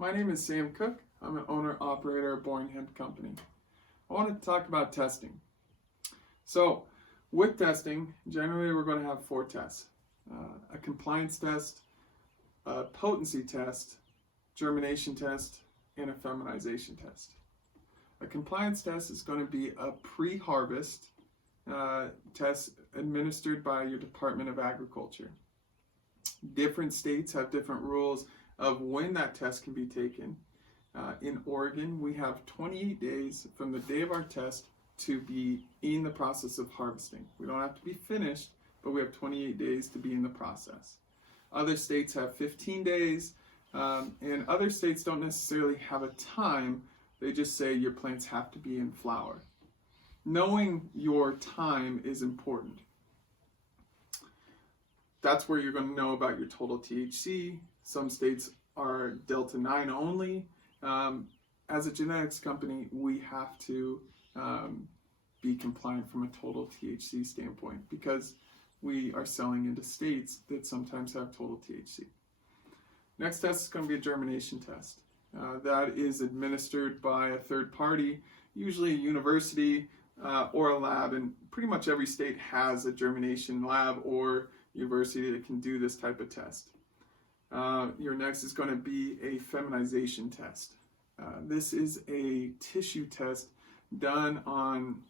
My name is Sam Cook. I'm an owner-operator of Hemp company. I wanted to talk about testing. So, with testing, generally we're going to have 4 tests. A compliance test, a potency test, germination test, and a feminization test. A compliance test is going to be a pre-harvest test administered by your Department of Agriculture. Different states have different rules of when that test can be taken. In Oregon, we have 28 days from the day of our test to be in the process of harvesting. We don't have to be finished, but we have 28 days to be in the process. Other states have 15 days, and other states don't necessarily have a time. They just say your plants have to be in flower. Knowing your time is important. That's where you're going to know about your total THC. Some states are Delta 9 only. As a genetics company, we have to be compliant from a total THC standpoint because we are selling into states that sometimes have total THC. Next test is going to be a germination test. That is administered by a third party, usually a university or a lab, and pretty much every state has a germination lab or university that can do this type of test. Your next is going to be a feminization test. This is a tissue test done on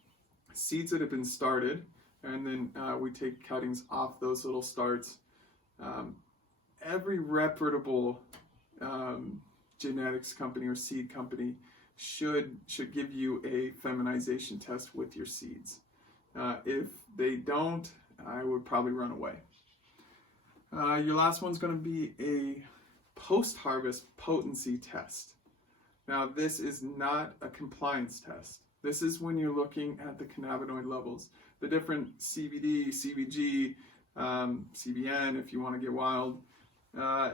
seeds that have been started, and then we take cuttings off those little starts. Every reputable genetics company or seed company should give you a feminization test with your seeds. If they don't, I would probably run away. Your last one's going to be a post-harvest potency test. Now, this is not a compliance test. This is when you're looking at the cannabinoid levels, the different CBD, CBG, CBN, if you want to get wild.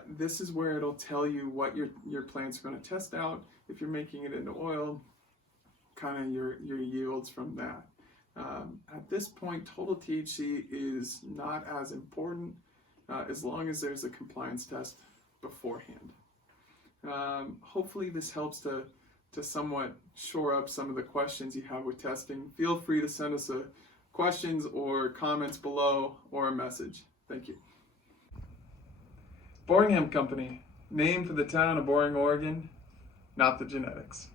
This is where it'll tell you what your plants are going to test out. If you're making it into oil, kind of your yields from that. At this point, total THC is not as important as long as there's a compliance test beforehand. Hopefully this helps to somewhat shore up some of the questions you have with testing. Feel free to send us questions or comments below or a message. Thank you. Hemp Company, named for the town of Boring, Oregon, not the genetics.